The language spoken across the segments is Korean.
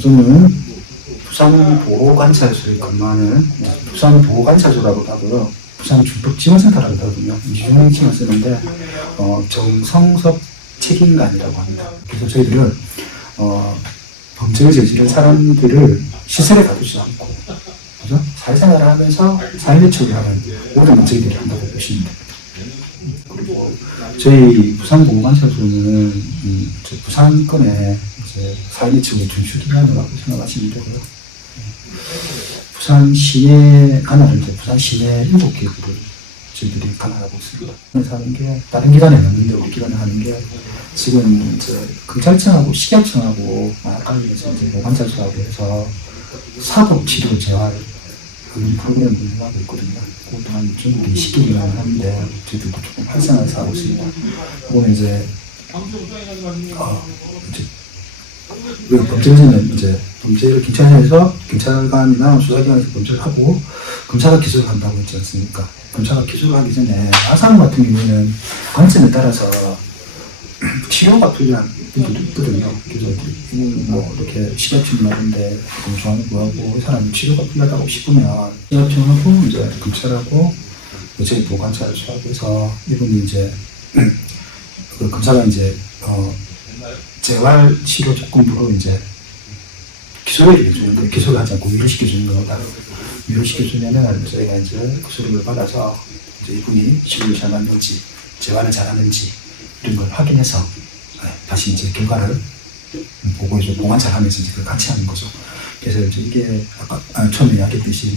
저는 부산보호관찰소에 근무하는 부산보호관찰소라고도 하고요. 부산준법지원센터라고도 하거든요. 이중칭을 쓰는데 정성섭 책임관이라고 합니다. 그래서 저희들은 범죄를 저지른 사람들을 시설에 가두지 않고 그죠? 사회생활을 하면서 사회 처리하는 모든 건 저희들이 한다고 보시면 됩니다. 그리고 저희 부산보호관찰소는 부산권의 사회 처리 준수기관이라고 생각하시면 되고요. 부산 시내 관할은 부산 시내 7개구를 저희들이 관할하고 있습니다. 그래서 하는 게 다른 기관에 없는데 우리 기관에 하는 게 지금 경찰청하고 식약청하고 관련해서 보호관찰소하고 해서 사법치료 재활 그런 프로그램을 운영하고 있거든요. 그것도 한 전국에 20개를 하는데 저희들도 조금 활성화해서 하고 있습니다. 그거는 범죄는 범죄를 경찰에서 경찰관이나 수사기관에서 범죄를 하고 검사가 기소를 한다고 했지 않습니까? 검사가 기소를 하기 전에 아사람 같은 경우에는 관점에 따라서 치료가 필요한 분들도 있거든요. 그래서 이렇게 식약청이라는데 검사하는 거하고 이 사람이 치료가 필요하다고 싶으면 식약청하고 검찰하고 저희 보호관찰소하고 해서 이분이 그 검사가 재활치료 조건부로 기소를 해주는데 기소를 하지 않고 위로시켜주는 겁니다. 위로시켜주면은 저희가 그 소리를 받아서 이분이 치료를 잘 맞는지 재활을 잘하는지 이런 걸 확인해서 다시 결과를 보고해서 보관찰하면서 그걸 같이 하는 거죠. 그래서 이게 아까 처음에 이야기했듯이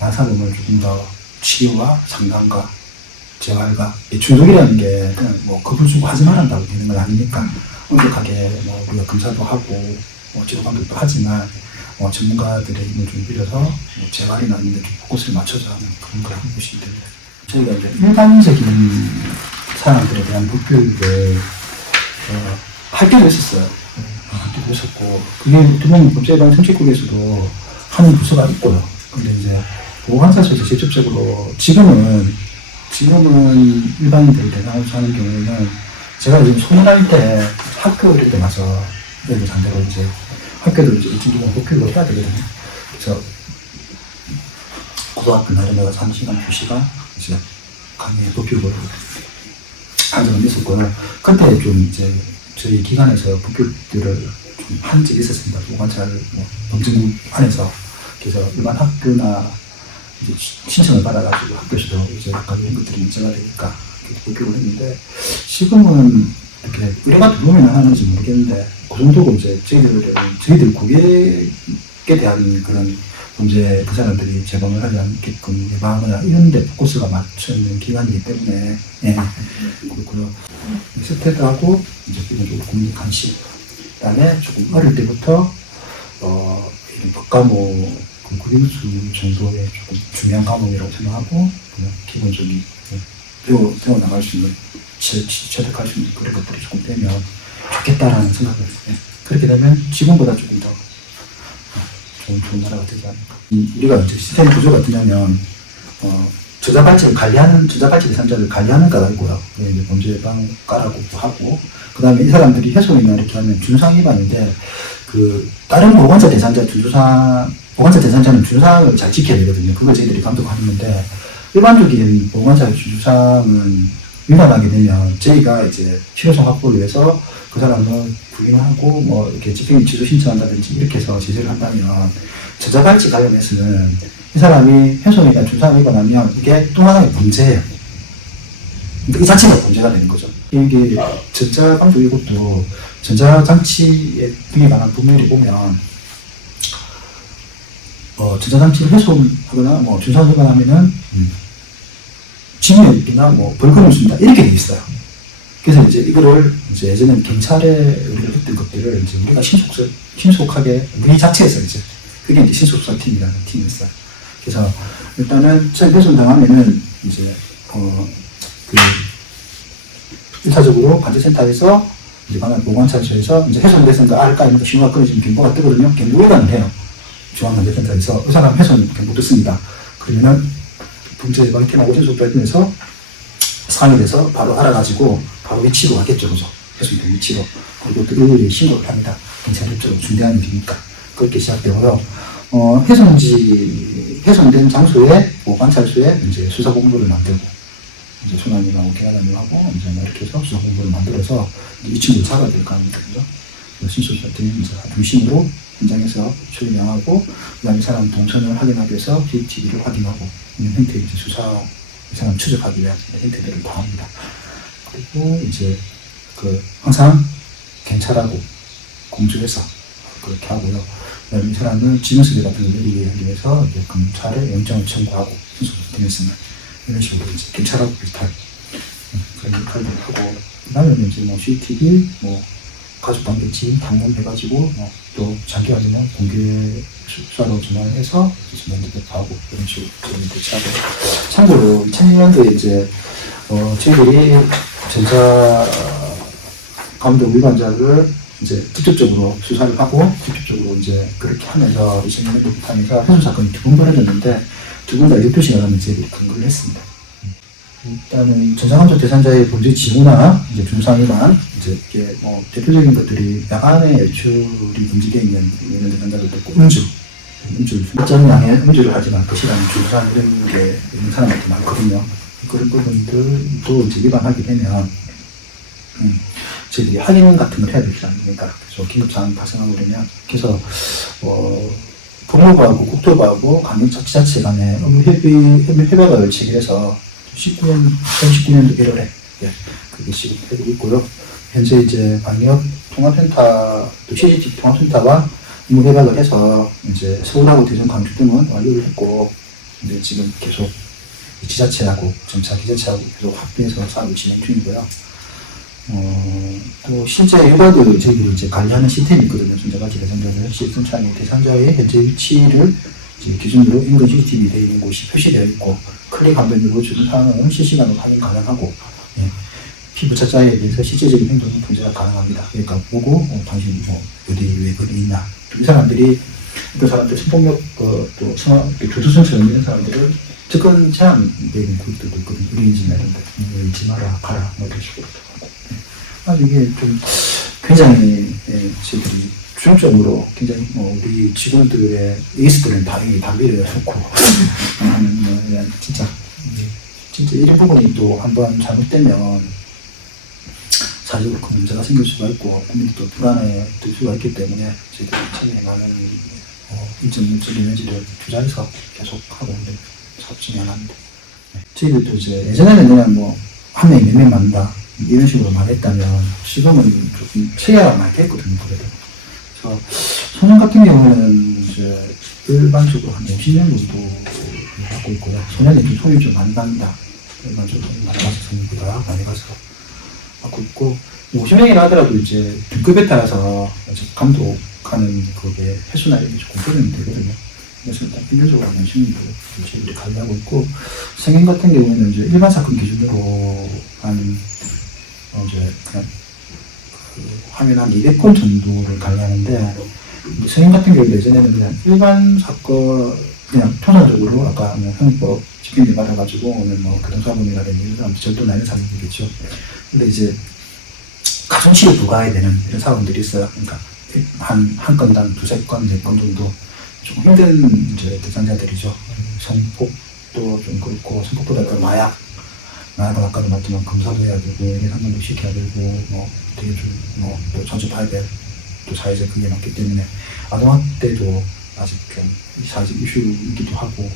나사범을 조금 더 치료와 상담과 재활과 중독이라는 게 그냥 겁을 주고 하지 말한다고 되는 건 아니니까 엄격하게 우리가 검사도 하고 치료 방법도 하지만 전문가들의 힘을 좀 빌려서 재활이나 이런 데 좀 포커스를 맞춰서 하는 그런 걸 하고 보시면 됩니다. 저희가 일반적인 사람들에 대한 법교육을 학교도 했었어요. 학교도 했었고 그게 두명 법제방 정책국에서도 하는 부서가 있고요. 근데 보호관찰소에서 직접적으로 지금은 일반인들이 대상으로 하는 경우에는 제가 지금 소문할 때 학교 이럴 때 가서 애들 상대로 학교도 일정 기간 법교육을 해야 되거든요. 그래서 고등학교 날에 내가 1시간, 2시간 강의 법교육을 한 적은 있었고요. 그때 좀 저희 기관에서 법교육들을 좀 한 적이 있었습니다. 보호관찰 범죄국 안에서. 그래서 일반 학교나 신청을 받아가지고 학교에서도 약간 이런 것들이 문제가 되니까 법교육을 했는데 지금은 이렇게 의뢰가 들어오면 하는지 모르겠는데 그 정도고 저희들 고객에 대한 그런 범죄 그 사람들이 재범을 하지 않게끔 예방하거나 이런 데 포커스가 맞춰 있는 기관이기 때문에 그렇고요. 스테드하고 기본적으로 국민 간식 그다음에 조금 어릴 때부터 이런 법과목 국인수 정도의 조금 중요한 과목이라고 생각하고 그냥 기본적인 배워나갈 수 있는 체득할 수 있는 그런 것들이 조금 되면 좋겠다라는 생각을 그렇게 되면 지금보다 조금 더 좋은 나라가 되지 않을까. 우리가 시스템 구조가 어떠냐면 저자발찌 대상자를 관리하는 과가 있고요. 범죄 예방과라고 하고 그 다음에 이 사람들이 훼손이나 이렇게 하면 준수상 위반인데 다른 보호관찰 대상자는 준수상을 잘 지켜야 되거든요. 그걸 저희들이 감독하는데 일반적인 보호관찰 준수상은 위반하게 되면 저희가 실효성 확보를 위해서 그 사람을 부인하고 이렇게 집행 취소 신청한다든지 이렇게 해서 제재를 한다면 저자발찌 관련해서는 이 사람이 훼손이나 준수상 위반하면 이게 또 하나의 범죄예요. 이 자체가 범죄가 되는 거죠. 이게 전자방조 이것도 전자장치 등에 관한 법률을 보면 전자장치를 훼손하거나 준수상 위반하면은 징역이나 벌금을 준다 이렇게 돼 있어요. 그래서 이거를 예전에는 경찰에 우리가 했던 것들을 우리가 신속하게 우리 자체에서 그게 신속수사팀이라는 팀이 있어요. 그래서 일단은 훼손 당하면은 1차적으로 관제센터에서 보호관찰소에서 훼손됐으니까 알까 이런 신호가 끊어지면 경보가 뜨거든요. 경보 위반을 해요. 중앙관제센터에서 이 사람 훼손 경보 듣습니다. 그러면은 범죄 예방팀하고 신속발전해서 상이 돼서 바로 알아가지고 바로 위치로 가겠죠, 그죠? 훼손된 위치로. 그리고 그들이 신고를 합니다. 경찰 입장으로 중대한 일이니까. 그렇게 시작되고요. 훼손된 장소에, 관찰소에 이제 수사본부를 만들고, 이제 소나님하고 계란님하고 이제 이렇게 해서 수사본부를 만들어서 이 친구를 잡아야 될 거 아닙니까? 신수사팀이 이제 중심으로 현장에서 출동하고, 그 다음에 이 사람 동선을 확인하기 위해서 CCTV를 확인하고, 있는 형태의 이제 수사, 이 사람 추적하기 위한 형태들을 다 합니다. 그리고 이제 항상 경찰하고 공조해서 그렇게 하고요. 이 사람은 지문수배 같은 걸 내리기 위해서 이제 검찰에 영장을 청구하고 순서를 이런 식으로 이제 경찰하고 비슷한 그런 역할을 하고, 그 다음에 이제 CCTV, 가족관계지 방문해가지고, 또 자기 아니면 공개 수사로 전환해서 면접하고 이런 식으로 대처하고. 참고로 2002년도에 이제 저희들이 전자 감독 위반자를 이제 직접적으로 수사를 하고, 직접적으로 이제 그렇게 하면서 2002년도부터 하면서 훼손 사건이 2번 벌어졌는데, 2분 다 12시간 안에 저희들이 근거를 했습니다. 일단은 전자감독 대상자의 범죄 징후나 이제 중상이나 이제 이게 대표적인 것들이 야간에 외출이 금지되어 있는 이런 대상자들도 있고, 음주, 일정 양의 음주를 하지 않고 시간 중상 이런 게 있는 사람들도 많거든요. 그런 부분들도 이제 위반하게 되면 저희들이 확인 같은 걸 해야 되지 않습니까? 그래서 긴급 상황이 발생하고 그러면, 그래서 법무부하고 국토부하고 강력자치자체 간에 협약을 체결해서 2019년도 1월에 그게 시급되고 있고요. 현재 이제 방역 통합센터, 또 CCTV 통합센터와 업무 협약을 해서 이제 서울하고 대전, 광주 등은 완료를 했고, 이제 지금 계속 지자체하고 점차 기자체하고 계속 확대해서 사업을 진행 중이고요. 또 실제 휴가도 저희들이 이제 관리하는 시스템이 있거든요. 전자가치 대상자들 시스템 창의 대상자의 현재 위치를 이제 기준으로 인근 CCTV 되어 있는 곳이 표시되어 있고, 클릭 화면으로 주는 사항은 실시간으로 확인 가능하고, 피부 차자에 대해서 실제적인 행동은 통제가 가능합니다. 그러니까 보고 당신이 어디 왜 있나, 이 사람들이 그 사람들 성폭력 또 교도소처럼 있는 사람들을 접근 제한되는 그룹들도 있거든요. 우리인지나 이런 데 잊지 마라, 가라, 이런 식으로 하고. 아주 이게 좀 굉장히 저희들이 중점적으로 굉장히 우리 직원들의 에이스들은 다행히 다 밀어놓고 그냥 진짜 이런 부분이 또 한번 잘못되면 사회적으로 큰 문제가 생길 수가 있고, 국민이 또 불안해 들 수가 있기 때문에 저희들이 최근에 많은 인적 에너지를 투자해서 계속 하고 있는 사업 중에 하나입니다. 저희들도 이제 예전에는 그냥 한 명이 몇 명 만든다 이런 식으로 말했다면, 지금은 조금 체계가 많이 됐거든요. 그래도. 그래서 소년 같은 경우는 이제 일반적으로 한 50년 정도 하고 있고요. 소년이 좀 손이 좀 많이 간다. 일반적으로 많이 가서 손님보다 많이 가서 하고 있고, 50명이라 하더라도 이제 등급에 따라서 감독하는 그게 횟수나 이런 게 조금 조정이 되거든요. 그래서 일단 필요적으로 하는 시민도 저희들이 관리하고 있고, 성인 같은 경우에는 이제 일반 사건 기준으로 한 이제 그냥 하면 한 200건 정도를 관리하는데, 성인 같은 경우 예전에는 그냥 일반 사건 그냥 통상적으로 아까 형법 집행비 받아가지고 오늘 교통사고이라든지 이런 사람 절도 나는 사람들이겠죠. 근데 이제 가중치를 부과해야 되는 이런 사람들이 있어요. 그러니까 한 건당 2-3건, 4건 정도 조금 힘든 이제 대상자들이죠. 성폭도 좀 그렇고, 성폭보다 더 마약은 아까도 말했지만 검사도 해야 되고, 얘네 상담도 시켜야 되고, 되게 또 전접해야 될 또 사회적 그게 많기 때문에, 아동학대도 아직 좀 사회적 이슈이기도 하고,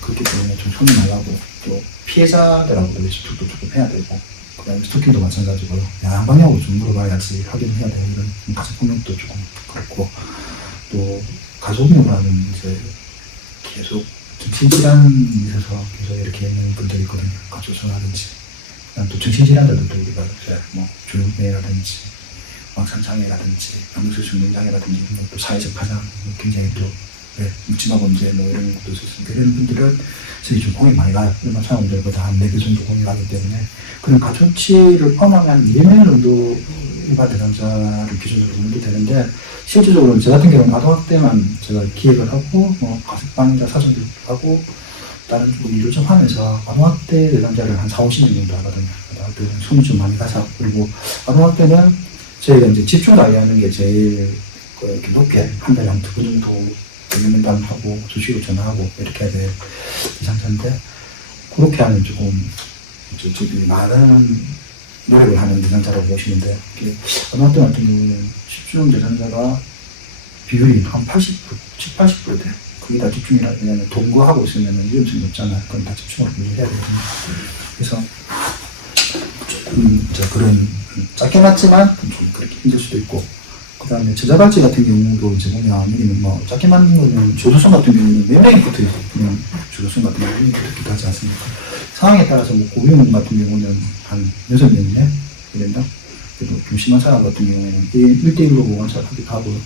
그렇기 때문에 좀 손이 나가고, 또 피해자들하고도 소통도 조금 해야 되고, 그 다음에 스토킹도 마찬가지고요. 양방향으로 좀 물어봐야지 확인해야 되는 이런 가족폭력도 조금 그렇고, 또 가족력이라는 이제 계속 정신질환이 있어서 계속 이렇게 있는 분들이 있거든요. 가족소라든지, 또 정신질환들도 우리가 이제 조현병이라든지, 왕산장애라든지, 암흑수중장애라든지, 또 사회적 파장, 굉장히 또 묻지마 범죄 이런 것도 있었습니다. 이런 분들은 저희 좀 공이 많이 가요. 일반 사람들보다 한 4배 정도 공이 가기 때문에, 그런 가중치를 포함하면 한 2명 정도 일반 대상자를 기준으로 정도 되는데, 실질적으로 저 같은 경우는 아동학대만 제가 기획을 하고, 가석방자 사정도 하고, 다른 쪽 일을 좀 하면서 아동학대 대상자를 한 4-50명 정도 하거든요. 아동학대는 손이 좀 많이 가서, 그리고 아동학대는 저희가 이제 집중 관리하는 게 제일 이렇게 높게 한 달에 한 2번 정도 면담하고 수시로 전화하고 이렇게 해야 될 대상자인데 그렇게 하면 조금 저기 많은 노력을 하는 대상자라고 보시는데 고등학교 같은 경우는 집중 대상자가 비율이 한 80%, 70~80% 돼. 그게 다 집중이라. 왜냐면 동거하고 있으면 위험성이 없잖아. 그건 다 집중으로 해야 되거든요. 그래서 조금 그런 작게 맞지만 좀 그렇게 힘들 수도 있고, 그 다음에 저자발찌 같은 경우도 이제 보면 여기는 뭐 작게 맞는 거는 조도성 같은 경우는 몇 명이 붙어 있고 그냥 조도성 같은 경우는 그렇게 하지 않습니까? 상황에 따라서 뭐 고위험 같은 경우는 한 6명이네 이랬나? 그리고 좀 심한 사람 같은 경우에는 1대1로 보관차를 하기도 하고,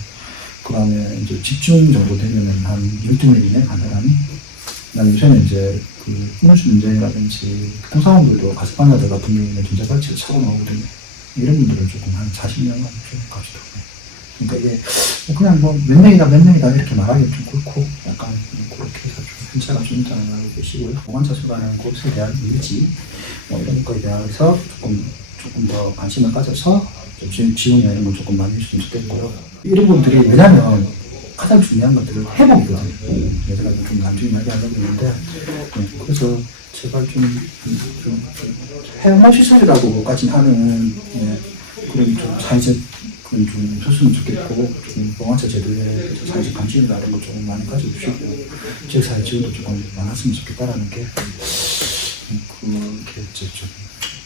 그 다음에 이제 집중 정도 되면은 한 12명이네 한 사람이. 그 다음에 요새는 이제 그 후문수 문제라든지 교통사고들도 가스방자들 같은 경우에는 전자발찌를 차고 나오거든요. 이런 분들은 조금 한 40명 좀 가지도. 그러니까 이게 그냥 뭐 몇 명이다 이렇게 말하기는 좀 그렇고, 약간 그렇게 해서 좀 편차가 좀 있다는 걸 알고 계시고요. 보관차 수가는 곳에 대한 의지 뭐 이런 거에 대해서 조금 더 관심을 가져서 좀 지원이나 이런 걸 조금 많이 해주시면 좋겠고요. 이런 분들이 왜냐면 가장 중요한 것들은 회복이거든요. 제가 좀 나중에 이야기하려고 했는데, 그래서 제발 좀 해양 시설이라고까지 하는 그런 좀 사회적 그런 좀 했으면 좋겠고, 좀 보관차 제도에 사회적 관심이나 이런 거 조금 많이 가져주시고 지역사회 지원도 조금 많았으면 좋겠다라는 게 그렇게 좀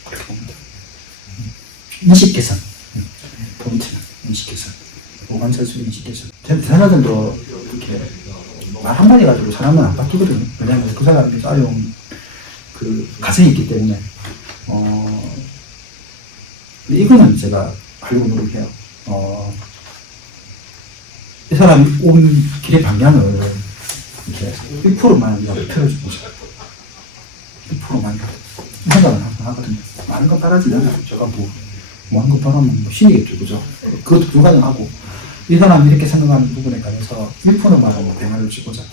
그렇게 봅니다. 인식 개선 포인트는 인식 개선. 보관차 수 인식 개선. 대사자들도 이렇게 말 한마디 가지고 사람은 안 바뀌거든요. 왜냐하면 그 사람이 쌓여온 그 가정이 있기 때문에. 근데 이거는 제가 하려고 노력해요. 이 사람이 온 길의 방향을 이렇게 1%만 틀어주고 1%만 생각을 항상 하거든요. 많은 거 따라지지 않아요. 제가 뭐 한 거 따라하면 뭐 신이겠죠, 그죠? 그것도 불가능하고, 이 사람이 이렇게 생각하는 부분에 관해서 1%만 변화를 주고자.